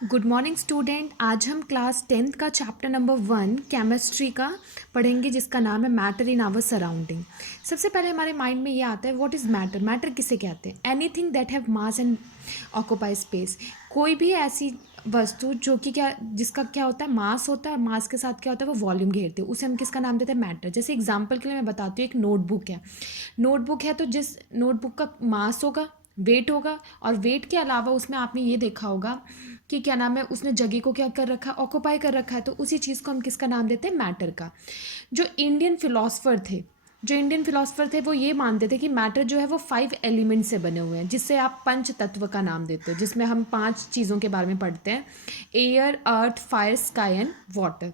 Good morning student. आज हम class 10th का चैप्टर नंबर 1 केमिस्ट्री का पढ़ेंगे, जिसका नाम है मैटर इन आवर सराउंडिंग। सबसे पहले हमारे माइंड में ये आता है, व्हाट इज़ मैटर। मैटर किसे कहते हैं? Anything that have mass and occupy space. कोई भी ऐसी वस्तु जो कि जिसका क्या होता है, मास होता है। मास के साथ क्या होता है, वो वॉल्यूम घेरते हैं, उसे हम किसका नाम देते हैं? मैटर। जैसे एग्जाम्पल के लिए मैं बताती हूँ, एक नोटबुक है। नोटबुक है तो जिस नोटबुक का मास होगा, वेट होगा, और वेट के अलावा उसमें आपने ये देखा होगा कि क्या नाम है, उसने जगह को क्या कर रखा है, ऑक्यूपाई कर रखा है। तो उसी चीज़ को हम किसका नाम देते हैं? मैटर का। जो इंडियन फिलोसफर थे वो ये मानते थे कि मैटर जो है वो 5 एलिमेंट से बने हुए हैं, जिससे आप पंच तत्व का नाम देते हो, जिसमें हम 5 चीज़ों के बारे में पढ़ते हैं: air, earth, fire, sky and water.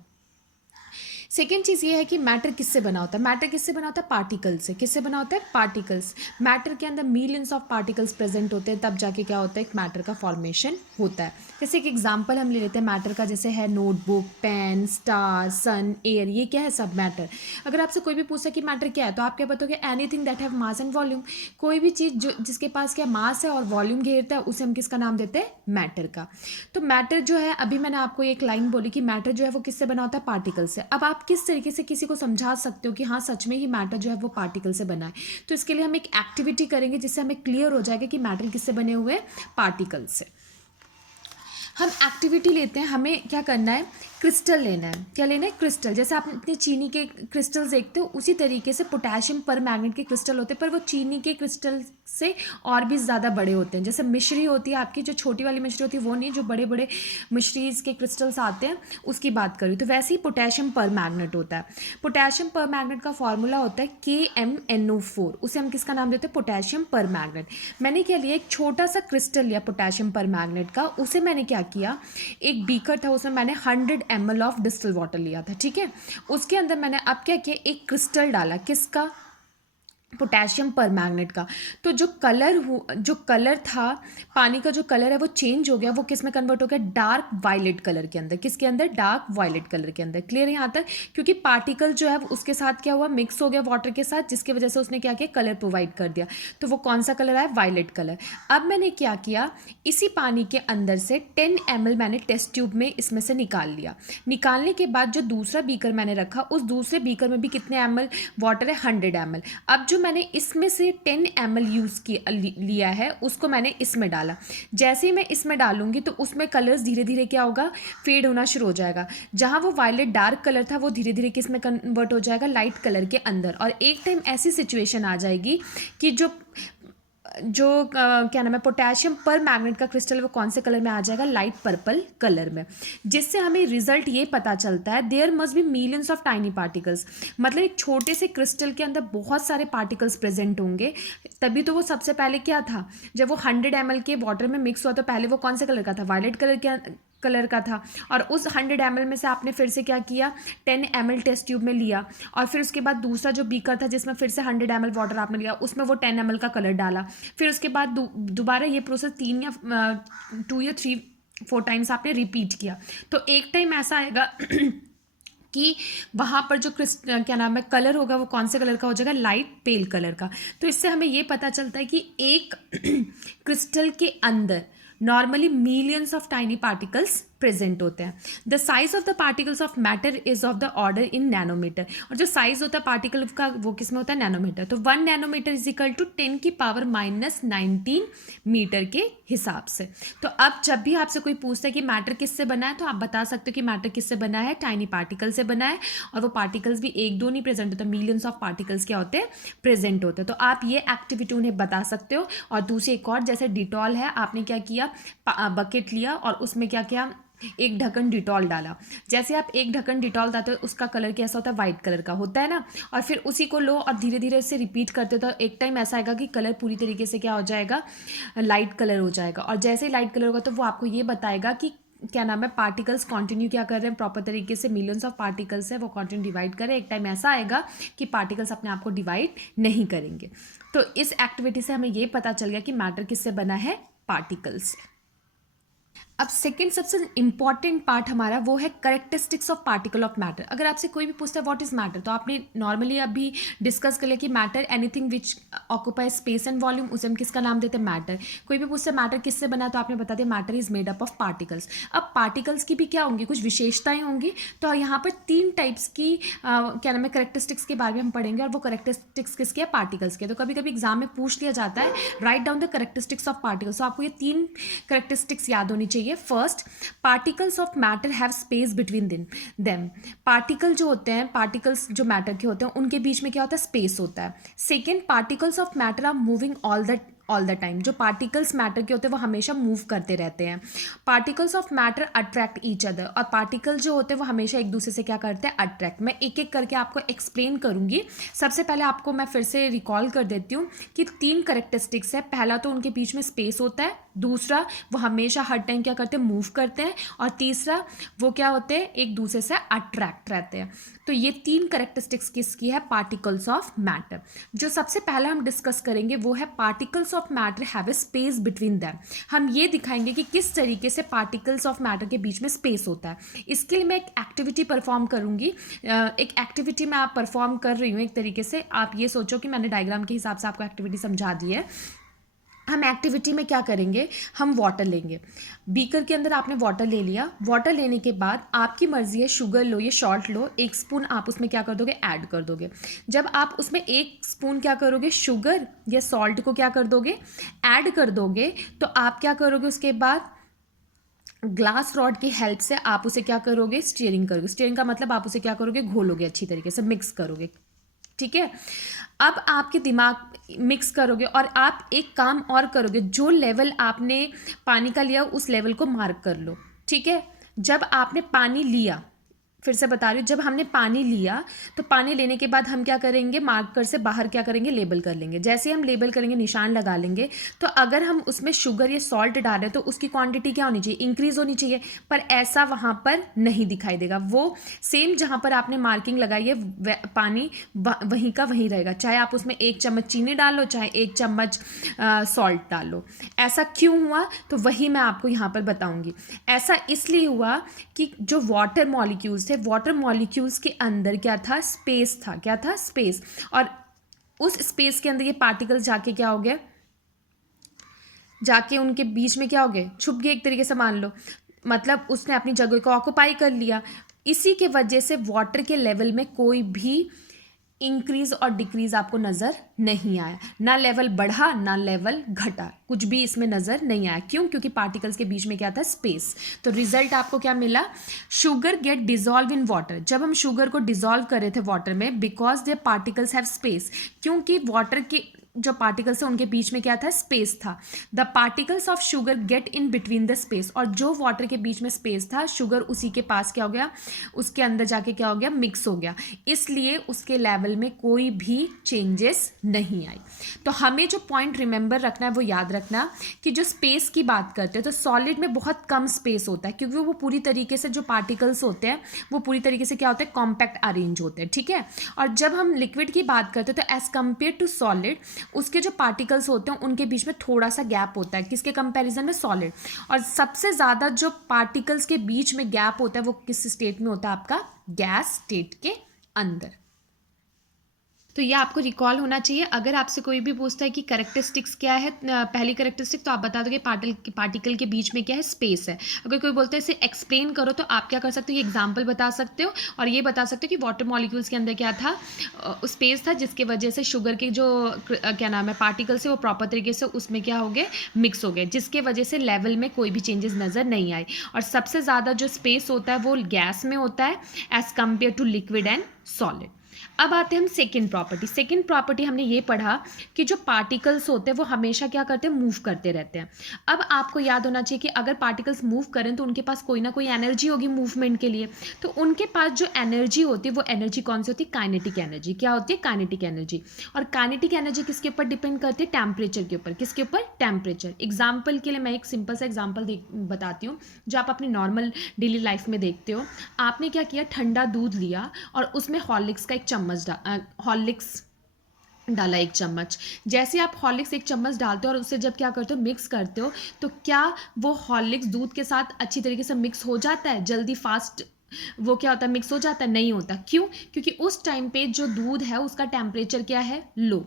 Second चीज़ ये है कि मैटर किससे बना होता है। मैटर किससे बना होता है? पार्टिकल से। किससे बना होता है? पार्टिकल्स। मैटर के अंदर मिलियंस ऑफ पार्टिकल्स प्रेजेंट होते हैं, तब जाके क्या होता है, एक मैटर का फॉर्मेशन होता है। जैसे एक एग्जांपल हम ले लेते हैं मैटर का, जैसे है नोटबुक, पेन, स्टार, सन, एयर। ये क्या है? सब मैटर। अगर आपसे कोई भी पूछे कि मैटर क्या है, तो आप क्या बताओगे? Anything that have mass and volume. कोई भी चीज़ जो जिसके पास क्या मास है और वॉल्यूम घेरता है, उसे हम किसका नाम देते हैं? मैटर का। तो मैटर जो है, अभी मैंने आपको एक लाइन बोली कि मैटर जो है वो किससे बना होता है? पार्टिकल से। अब आप किस तरीके से किसी को समझा सकते हो कि हाँ सच में ही मैटर जो है वो पार्टिकल से बना है? तो इसके लिए हम एक एक्टिविटी करेंगे, जिससे हमें क्लियर हो जाएगा कि मैटर किससे बने हुए हैं? पार्टिकल से। हम एक्टिविटी लेते हैं, हमें क्या करना है? क्रिस्टल लेना है। क्या लेना है? क्रिस्टल। जैसे आप इतने चीनी के क्रिस्टल्स देखते हो, उसी तरीके से पोटेशियम पर मैग्नेट के क्रिस्टल होते हैं, पर वो चीनी के क्रिस्टल से और भी ज़्यादा बड़े होते हैं। जैसे मिश्री होती है आपकी, जो छोटी वाली मिश्री होती है वो नहीं, जो बड़े बड़े मिश्रीज के क्रिस्टल्स आते हैं उसकी बात करी। तो वैसे ही पोटेशियम पर मैग्नेट होता है। पोटेशियम पर मैग्नेट का फॉर्मूला होता है KMnO4। उसे हम किसका नाम देते हैं? पोटेशियम पर मैग्नेट। मैंने क्या लिया? एक छोटा सा क्रिस्टल लिया पोटेशियम पर मैग्नेट का। उसे मैंने क्या किया, एक बीकर था, उसमें मैंने 100 ml ऑफ डिस्टिल वाटर लिया था, ठीक है। उसके अंदर मैंने अब क्या किया, एक क्रिस्टल डाला। किसका? पोटेशियम पर मैग्नेट का। तो जो कलर था, पानी का जो कलर है वो चेंज हो गया। वो किस में कन्वर्ट हो गया? डार्क वायलेट कलर के अंदर। किसके अंदर? डार्क वायलेट कलर के अंदर। क्लियर है यहाँ तक? क्योंकि पार्टिकल जो है उसके साथ क्या हुआ, मिक्स हो गया वाटर के साथ, जिसकी वजह से उसने क्या किया, कलर प्रोवाइड कर दिया। तो वो कौन सा कलर आया? Violet colour. अब मैंने क्या किया, इसी पानी के अंदर से 10 ml मैंने टेस्ट ट्यूब में इसमें से निकाल लिया। निकालने के बाद जो दूसरा बीकर मैंने रखा, उस दूसरे बीकर में भी कितने ml वाटर है? 100 ml। अब जो मैंने इसमें से 10 ml यूज़ लिया है, उसको मैंने इसमें डाला। जैसे ही मैं इसमें डालूंगी तो उसमें कलर्स धीरे धीरे क्या होगा, फेड होना शुरू हो जाएगा। जहाँ वो वायलेट डार्क कलर था, वो धीरे धीरे किस में कन्वर्ट हो जाएगा? लाइट कलर के अंदर। और एक टाइम ऐसी सिचुएशन आ जाएगी कि जो जो क्या नाम है, पोटेशियम पर मैग्नेट का क्रिस्टल, वो कौन से कलर में आ जाएगा? लाइट पर्पल कलर में। जिससे हमें रिजल्ट ये पता चलता है, there must be millions of tiny particles. मतलब एक छोटे से क्रिस्टल के अंदर बहुत सारे पार्टिकल्स प्रेजेंट होंगे। तभी तो वो सबसे पहले क्या था, जब वो 100 ml के वाटर में मिक्स हुआ, तो पहले वो कौन से कलर का था? वायलेट कलर का था। और उस 100 ml में से आपने फिर से क्या किया, 10 ml टेस्ट ट्यूब में लिया। और फिर उसके बाद दूसरा जो बीकर था, जिसमें फिर से 100 ml वाटर आपने लिया, उसमें वो 10 ml का कलर डाला। फिर उसके बाद दोबारा ये प्रोसेस 2 या 3-4 टाइम्स आपने रिपीट किया। तो एक टाइम ऐसा आएगा कि वहाँ पर जो क्या नाम है, कलर होगा, वो कौन से कलर का हो जाएगा? लाइट पेल कलर का। तो इससे हमें ये पता चलता है कि एक क्रिस्टल के अंदर normally millions of tiny particles present होते हैं। The size of the particles of matter is of the order in nanometre. और जो साइज होता है पार्टिकल का, वो किस में होता है? नैनोमीटर। तो 1 नैनोमीटर इज इक्वल टू 10 की पावर -19 मीटर के हिसाब से। तो अब जब भी आपसे कोई पूछता है कि मैटर किससे बना है, तो आप बता सकते हो कि मैटर किससे बना है? टाइनी पार्टिकल से बना है। और वो पार्टिकल्स भी एक दो नहीं प्रेजेंट होता, मिलियंस ऑफ पार्टिकल्स क्या होते हैं? प्रेजेंट होते हैं। तो आप ये एक्टिविटी उन्हें बता सकते हो। और दूसरी एक और, जैसे डिटॉल है, आपने क्या किया, बकेट लिया और उसमें क्या किया, एक ढक्कन डिटॉल डाला। जैसे आप एक ढक्कन डिटॉल डालते हो, उसका कलर कैसा होता है? वाइट कलर का होता है ना। और फिर उसी को लो और धीरे धीरे उससे रिपीट करते हो, तो एक टाइम ऐसा आएगा कि कलर पूरी तरीके से क्या हो जाएगा? लाइट कलर हो जाएगा। और जैसे ही लाइट कलर होगा, तो वो आपको ये बताएगा कि क्या नाम है, पार्टिकल्स कंटिन्यू क्या कर रहे हैं प्रॉपर तरीके से। मिलियंस ऑफ पार्टिकल्स है, वो कंटिन्यू डिवाइड करें। एक टाइम ऐसा आएगा कि पार्टिकल्स अपने आप को डिवाइड नहीं करेंगे। तो इस एक्टिविटी से हमें ये पता चल गया कि मैटर किससे बना है? पार्टिकल्स से। अब सेकंड सबसे इंपॉर्टेंट पार्ट हमारा वो है characteristics of particle of matter. अगर आपसे कोई भी पूछता है व्हाट इज मैटर, तो आपने नॉर्मली अभी डिस्कस कर लिया कि matter anything which occupy space and volume, उसे हम किसका नाम देते हैं, मैटर। कोई भी पूछता है मैटर किससे बना, तो आपने बता दिया matter is made up of particles. अब पार्टिकल्स की भी क्या होंगी, कुछ विशेषताएं होंगी। तो यहाँ पर 3 टाइप्स की क्या नाम है करेक्टरिस्टिक्स के बारे में हम पढ़ेंगे, और वो करेक्टरिस्टिक्स किसके है, पार्टिकल्स के। तो कभी कभी एग्जाम में पूछ लिया जाता है write down the characteristics of particles. तो आपको ये 3 करेक्टरिस्टिक्स याद होनी चाहिए। First, particles of matter have space between them. Particle जो होते हैं, पार्टिकल्स जो मैटर के होते हैं, उनके बीच में क्या होता है, स्पेस होता है। Second, particles of matter are moving all the time. जो पार्टिकल्स मैटर के होते हैं वो हमेशा मूव करते रहते हैं। Particles of matter attract each other, और पार्टिकल जो होते हैं वो हमेशा एक दूसरे से क्या करते हैं, अट्रैक्ट। मैं एक एक करके आपको एक्सप्लेन करूंगी। सबसे पहले आपको मैं फिर से रिकॉल कर देती हूँ कि 3 करेक्टरिस्टिक्स है। पहला तो उनके बीच में स्पेस होता है, दूसरा वो हमेशा हर टाइम क्या करते हैं, मूव करते हैं, और तीसरा वो क्या होते हैं, एक दूसरे से अट्रैक्ट रहते हैं। तो ये 3 करेक्टरिस्टिक्स किसकी है, पार्टिकल्स ऑफ मैटर। जो सबसे पहला हम डिस्कस करेंगे वो है particles of matter have a space between them. हम ये दिखाएंगे कि किस तरीके से पार्टिकल्स ऑफ मैटर के बीच में स्पेस होता है। इसके लिए मैं एक एक्टिविटी परफॉर्म करूंगी। एक एक्टिविटी मैं आप परफॉर्म कर रही हूँ एक तरीके से। आप ये सोचो कि मैंने डायग्राम के हिसाब से आपको एक्टिविटी समझा दी है। हम एक्टिविटी में क्या करेंगे, हम वाटर लेंगे। बीकर के अंदर आपने वाटर ले लिया। वाटर लेने के बाद आपकी मर्जी है, शुगर लो या सॉल्ट लो, 1 स्पून आप उसमें क्या कर दोगे, ऐड कर दोगे। जब आप उसमें 1 स्पून क्या करोगे, शुगर या सॉल्ट को क्या कर दोगे, ऐड कर दोगे, तो आप क्या करोगे, उसके बाद ग्लास रॉड की हेल्प से आप उसे क्या करोगे, स्टीयरिंग करोगे। स्टीयरिंग का मतलब आप उसे क्या करोगे, घोलोगे, अच्छी तरीके से मिक्स करोगे। ठीक है। अब आपके दिमाग मिक्स करोगे और आप एक काम और करोगे, जो लेवल आपने पानी का लिया उस लेवल को मार्क कर लो। ठीक है। जब आपने पानी लिया, फिर से बता रही हूँ, जब हमने पानी लिया तो पानी लेने के बाद हम क्या करेंगे, मार्कर से बाहर क्या करेंगे, लेबल कर लेंगे। जैसे हम लेबल करेंगे, निशान लगा लेंगे, तो अगर हम उसमें शुगर या सॉल्ट डाल रहे हैं तो उसकी क्वांटिटी क्या होनी चाहिए, इंक्रीज होनी चाहिए। पर ऐसा वहाँ पर नहीं दिखाई देगा। वो सेम जहाँ पर आपने मार्किंग लगाई है पानी वहीं का वहीं रहेगा, चाहे आप उसमें 1 चम्मच चीनी डालो, चाहे 1 चम्मच सॉल्ट डालो। ऐसा क्यों हुआ, तो वही मैं आपको यहाँ पर बताऊँगी। ऐसा इसलिए हुआ कि जो वाटर मॉलिक्यूल्स, वाटर मॉलिक्यूल्स के अंदर क्या था, स्पेस था। क्या था, स्पेस। और उस स्पेस के अंदर ये पार्टिकल्स जाके क्या हो गए, जाके उनके बीच में क्या हो गए, छुप गए एक तरीके से मान लो। मतलब उसने अपनी जगह को ऑक्युपाई कर लिया। इसी के वजह से वाटर के लेवल में कोई भी इंक्रीज और डिक्रीज आपको नज़र नहीं आया। ना लेवल बढ़ा ना लेवल घटा, कुछ भी इसमें नज़र नहीं आया। क्यों, क्योंकि पार्टिकल्स के बीच में क्या था, स्पेस। तो रिजल्ट आपको क्या मिला, sugar get dissolve in water. जब हम शुगर को डिजॉल्व कर रहे थे वाटर में, because they particles have space, क्योंकि वाटर के जो पार्टिकल्स है उनके बीच में क्या था, स्पेस था। The particles of sugar get in between the space. और जो वाटर के बीच में स्पेस था, शुगर उसी के पास क्या हो गया, उसके अंदर जाके क्या हो गया, मिक्स हो गया। इसलिए उसके लेवल में कोई भी चेंजेस नहीं आई। तो हमें जो पॉइंट रिमेंबर रखना है वो याद रखना कि जो स्पेस की बात करते हैं तो सॉलिड में बहुत कम स्पेस होता है, क्योंकि वो पूरी तरीके से जो पार्टिकल्स होते हैं वो पूरी तरीके से क्या होते हैं, कॉम्पैक्ट अरेंज होते हैं। ठीक है। और जब हम लिक्विड की बात करते हैं तो एज कंपेयर टू सॉलिड, उसके जो पार्टिकल्स होते हैं उनके बीच में थोड़ा सा गैप होता है, किसके कंपैरिजन में, सॉलिड। और सबसे ज़्यादा जो पार्टिकल्स के बीच में गैप होता है वो किस स्टेट में होता है, आपका गैस स्टेट के अंदर। तो ये आपको रिकॉल होना चाहिए। अगर आपसे कोई भी पूछता है कि करेक्टरिस्टिक्स क्या है, पहली करेक्टरिस्टिक, तो आप बता दोगे पार्टिकल के बीच में क्या है, स्पेस है। अगर कोई बोलता है इसे एक्सप्लेन करो, तो आप क्या कर सकते हो, ये एग्जांपल बता सकते हो और ये बता सकते हो कि वाटर मॉलिक्यूल्स के अंदर क्या था, स्पेस था, जिसकी वजह से शुगर के जो क्या नाम है पार्टिकल्स है वो प्रॉपर तरीके से उसमें क्या हो गए, मिक्स हो गए, जिसके वजह से लेवल में कोई भी चेंजेस नज़र नहीं आए। और सबसे ज़्यादा जो स्पेस होता है वो गैस में होता है as compare to liquid and solid. अब आते हैं हम सेकंड प्रॉपर्टी। सेकंड प्रॉपर्टी हमने ये पढ़ा कि जो पार्टिकल्स होते हैं वो हमेशा क्या करते हैं, मूव करते रहते हैं। अब आपको याद होना चाहिए कि अगर पार्टिकल्स मूव करें तो उनके पास कोई ना कोई एनर्जी होगी मूवमेंट के लिए। तो उनके पास जो एनर्जी होती है वो एनर्जी कौन सी होती है, काइनेटिक एनर्जी। क्या होती है, काइनेटिक एनर्जी। और काइनेटिक एनर्जी किसके ऊपर डिपेंड करती है, टेम्परेचर के ऊपर। किसके ऊपर, टेम्परेचर। एग्जाम्पल के लिए मैं एक सिंपल सा एग्जाम्पल बताती हूँ जो आप अपनी नॉर्मल डेली लाइफ में देखते हो। आपने क्या किया, ठंडा दूध लिया और उसमें हॉर्लिक्स का एक चम्मच हॉर्लिक्स डाला 1 चम्मच। जैसे आप हॉर्लिक्स 1 चम्मच डालते हो और उससे जब क्या करते हो मिक्स करते हो, तो क्या वो हॉर्लिक्स दूध के साथ अच्छी तरीके से मिक्स हो जाता है जल्दी फास्ट? वो क्या होता है, मिक्स हो जाता है? नहीं होता। क्यों? क्योंकि उस टाइम पे जो दूध है उसका टेम्परेचर क्या है, लो,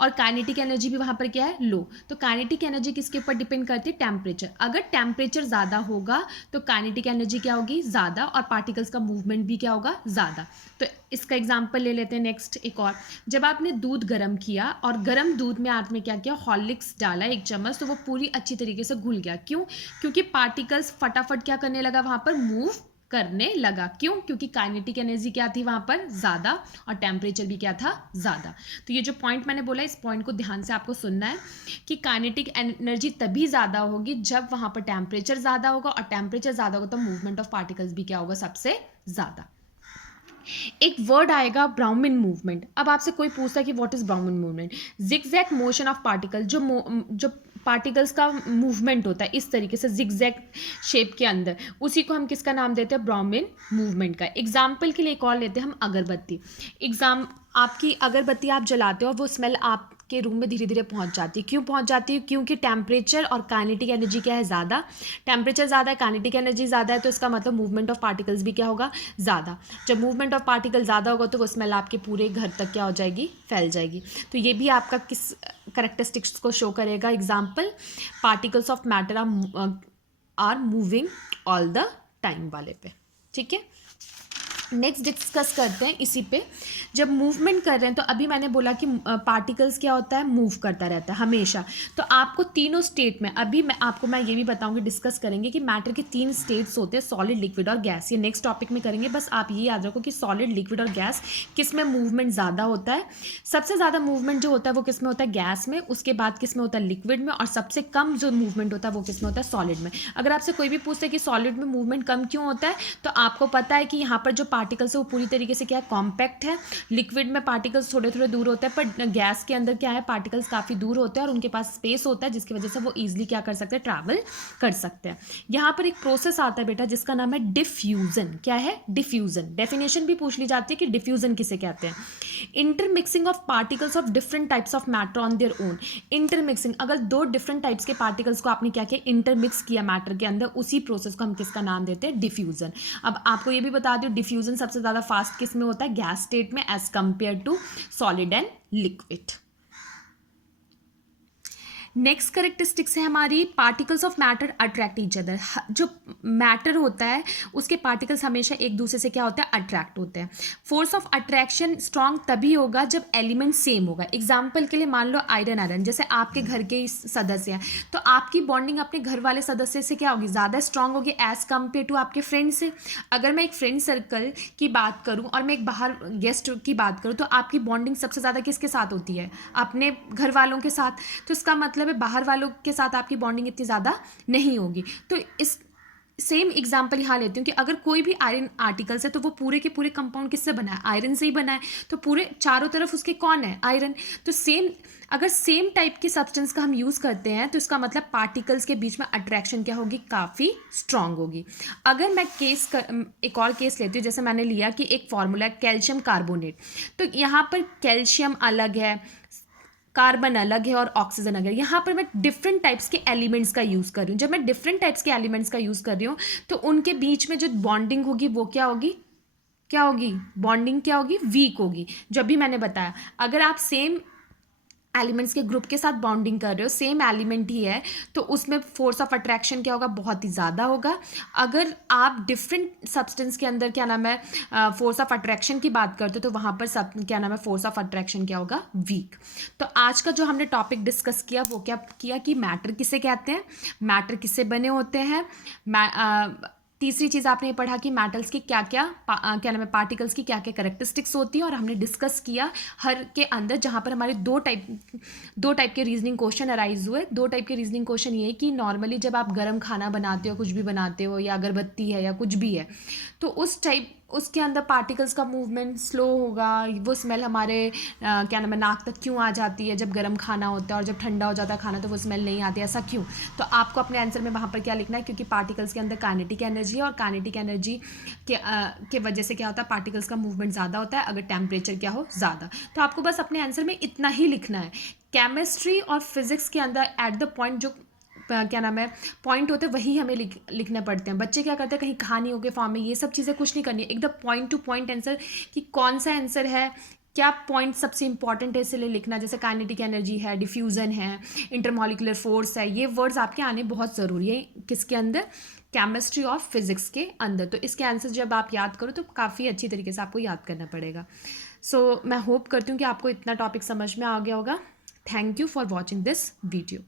और काइनेटिक एनर्जी भी वहाँ पर क्या है, लो। तो काइनेटिक एनर्जी किसके ऊपर डिपेंड करती है, टेम्परेचर। अगर टेम्परेचर ज़्यादा होगा तो काइनेटिक एनर्जी क्या होगी, ज़्यादा, और पार्टिकल्स का मूवमेंट भी क्या होगा, ज़्यादा। तो इसका एग्जाम्पल ले लेते हैं नेक्स्ट एक और। जब आपने दूध गर्म किया और गर्म दूध में आपने क्या किया, हॉर्लिक्स डाला 1 चम्मच, तो वो पूरी अच्छी तरीके से घुल गया। क्यों? क्योंकि पार्टिकल्स फटाफट क्या करने लगा, वहाँ पर मूव करने लगा। क्यों? क्योंकि काइनेटिक एनर्जी क्या थी वहाँ पर, ज़्यादा, और टेम्परेचर भी क्या था, ज़्यादा। तो ये जो पॉइंट मैंने बोला, इस पॉइंट को ध्यान से आपको सुनना है कि काइनेटिक एनर्जी तभी ज़्यादा होगी जब वहाँ पर टेम्परेचर ज़्यादा होगा, और टेम्परेचर ज़्यादा होगा तो मूवमेंट ऑफ पार्टिकल्स भी क्या होगा, सबसे ज़्यादा। एक वर्ड आएगा ब्राउमन मूवमेंट। अब आपसे कोई पूछता है कि what is Brownian movement? Zigzag motion of particle, जो पार्टिकल्स का मूवमेंट होता है इस तरीके से जिगजैग शेप के अंदर, उसी को हम किसका नाम देते हैं, ब्राउमन मूवमेंट का। एग्जाम्पल के लिए एक और लेते हैं हम, अगरबत्ती। आपकी अगरबत्ती आप जलाते हो, वो स्मेल आपके रूम में धीरे धीरे पहुंच जाती है। क्यों पहुंच जाती है? क्योंकि टेम्परेचर और काइनेटिक एनर्जी क्या है, ज़्यादा। टेम्परेचर ज़्यादा है, काइनेटिक एनर्जी ज़्यादा है, तो इसका मतलब मूवमेंट ऑफ पार्टिकल्स भी क्या होगा, ज़्यादा। जब मूवमेंट ऑफ पार्टिकल ज़्यादा होगा तो वो स्मेल आपके पूरे घर तक क्या हो जाएगी, फैल जाएगी। तो ये भी आपका किस करेक्टरिस्टिक्स को शो करेगा, example, particles of matter are moving all the time वाले पे। ठीक है, नेक्स्ट डिस्कस करते हैं इसी पे। जब मूवमेंट कर रहे हैं तो अभी मैंने बोला कि पार्टिकल्स क्या होता है, मूव करता रहता है हमेशा। तो आपको तीनों स्टेट में, अभी मैं ये भी बताऊंगी, डिस्कस करेंगे कि मैटर के 3 स्टेट्स होते हैं, सॉलिड, लिक्विड और गैस। ये नेक्स्ट टॉपिक में करेंगे। बस आप ये याद रखो कि सॉलिड, लिक्विड और गैस किस में मूवमेंट ज़्यादा होता है। सबसे ज़्यादा मूवमेंट जो होता है वो किस में होता है, गैस में। उसके बाद किस में होता है, लिक्विड में। और सबसे कम जो मूवमेंट होता है वो किस में होता है, सॉलिड में। अगर आपसे कोई भी पूछता है कि सॉलिड में मूवमेंट कम क्यों होता है, तो आपको पता है कि यहाँ पर जो पार्टिकल्स है वो पूरी तरीके से क्या है, कॉम्पैक्ट है। लिक्विड में पार्टिकल्स थोड़े थोड़े दूर होते हैं, पर गैस के अंदर क्या है, पार्टिकल्स काफ़ी दूर होते हैं और उनके पास स्पेस होता है, जिसकी वजह से वो ईजिली क्या कर सकते हैं, ट्रैवल कर सकते हैं। यहाँ पर एक प्रोसेस आता है बेटा जिसका नाम है डिफ्यूजन। क्या है, डिफ्यूजन। डेफिनेशन भी पूछ ली जाती है कि डिफ्यूजन किसे कहते हैं। Intermixing of particles of different types of matter on their own. Intermixing, अगर 2 डिफरेंट टाइप्स के पार्टिकल्स को आपने क्या किया, इंटरमिक्स किया मैटर के अंदर, उसी प्रोसेस को हम किसका नाम देते हैं, डिफ्यूजन। अब आपको ये भी बता दूं, डिफ्यूजन सबसे ज़्यादा फास्ट किस में होता है, गैस स्टेट में, as compare to solid and liquid. Next characteristics है हमारी, particles of matter attract each other. जो मैटर होता है उसके पार्टिकल्स हमेशा एक दूसरे से क्या होता है, अट्रैक्ट होते हैं। फोर्स ऑफ अट्रैक्शन स्ट्रांग तभी होगा जब एलिमेंट सेम होगा। एग्जाम्पल के लिए मान लो आयरन, जैसे आपके घर के सदस्य हैं, तो आपकी बॉन्डिंग अपने घर वाले सदस्य से क्या होगी, ज़्यादा स्ट्रांग होगी एज कम्पेयर टू आपके फ्रेंड से। अगर मैं एक फ्रेंड सर्कल की बात करूँ और मैं एक बाहर गेस्ट की बात करूँ, तो आपकी बॉन्डिंग सबसे ज़्यादा किसके साथ होती है, अपने घर वालों के साथ। तो इसका मतलब बाहर वालों के साथ आपकी बॉन्डिंग इतनी ज़्यादा नहीं होगी। तो इस सेम एग्जाम्पल यहाँ लेती हूँ कि अगर कोई भी आयरन आर्टिकल्स है तो वो पूरे के पूरे कंपाउंड किससे बना है, आयरन से ही बना है। तो पूरे चारों तरफ उसके कौन है, आयरन। तो अगर सेम टाइप की सब्सटेंस का हम यूज़ करते हैं तो इसका मतलब पार्टिकल्स के बीच में अट्रैक्शन क्या होगी, काफ़ी स्ट्रांग होगी। अगर मैं एक और केस लेती हूँ, जैसे मैंने लिया कि एक फॉर्मूला है कैल्शियम कार्बोनेट। तो यहाँ पर कैल्शियम अलग है, कार्बन अलग है और ऑक्सीजन अलग है। यहाँ पर मैं डिफरेंट टाइप्स के एलिमेंट्स का यूज़ कर रही हूँ। जब मैं डिफरेंट टाइप्स के एलिमेंट्स का यूज़ कर रही हूँ तो उनके बीच में जो बॉन्डिंग होगी वो क्या होगी, बॉन्डिंग क्या होगी, वीक होगी। जब भी मैंने बताया, अगर आप सेम एलिमेंट्स के ग्रुप के साथ बॉन्डिंग कर रहे हो, सेम एलिमेंट ही है, तो उसमें फोर्स ऑफ अट्रैक्शन क्या होगा, बहुत ही ज़्यादा होगा। अगर आप डिफरेंट सब्सटेंस के अंदर क्या नाम है, फोर्स ऑफ अट्रैक्शन की बात करते हो, तो वहाँ पर क्या नाम है, फोर्स ऑफ अट्रैक्शन क्या होगा, वीक। तो आज का जो हमने टॉपिक डिस्कस किया वो क्या किया कि मैटर किसे कहते हैं, मैटर किससे बने होते हैं। तीसरी चीज़ आपने पढ़ा कि मेटल्स की क्या नाम है, पार्टिकल्स की क्या क्या करेक्टरिस्टिक्स होती है। और हमने डिस्कस किया हर के अंदर जहाँ पर हमारे दो टाइप के रीजनिंग क्वेश्चन अराइज हुए। 2 टाइप के रीजनिंग क्वेश्चन ये कि नॉर्मली जब आप गर्म खाना बनाते हो, कुछ भी बनाते हो, या अगरबत्ती है या कुछ भी है, तो उस टाइप उसके अंदर पार्टिकल्स का मूवमेंट स्लो होगा, वो स्मेल हमारे क्या नाम है नाक तक क्यों आ जाती है जब गर्म खाना होता है, और जब ठंडा हो जाता है खाना तो वो स्मेल नहीं आती, ऐसा क्यों? तो आपको अपने आंसर में वहाँ पर क्या लिखना है, क्योंकि पार्टिकल्स के अंदर काइनेटिक एनर्जी है, और काइनेटिक एनर्जी के वजह से क्या होता है, पार्टिकल्स का मूवमेंट ज़्यादा होता है अगर टेम्परेचर क्या हो, ज़्यादा। तो आपको बस अपने आंसर में इतना ही लिखना है। केमिस्ट्री और फिजिक्स के अंदर एट द पॉइंट जो क्या नाम है पॉइंट होते हैं वही हमें लिखने पड़ते हैं। बच्चे क्या करते हैं, कहीं कहानियों के फॉर्म में, ये सब चीज़ें कुछ नहीं करनी है, एकदम पॉइंट टू पॉइंट आंसर कि कौन सा आंसर है, क्या पॉइंट सबसे इंपॉर्टेंट है इसलिए लिखना, जैसे काइनेटिक एनर्जी है, डिफ्यूज़न है, इंटरमॉलिकुलर फोर्स है, ये वर्ड्स आपके आने बहुत ज़रूरी है किसके अंदर, केमिस्ट्री और फिजिक्स के अंदर। तो इसके आंसर जब आप याद करो तो काफ़ी अच्छी तरीके से आपको याद करना पड़ेगा। सो मैं होप करती हूँ कि आपको इतना टॉपिक समझ में आ गया होगा। Thank you for watching this video.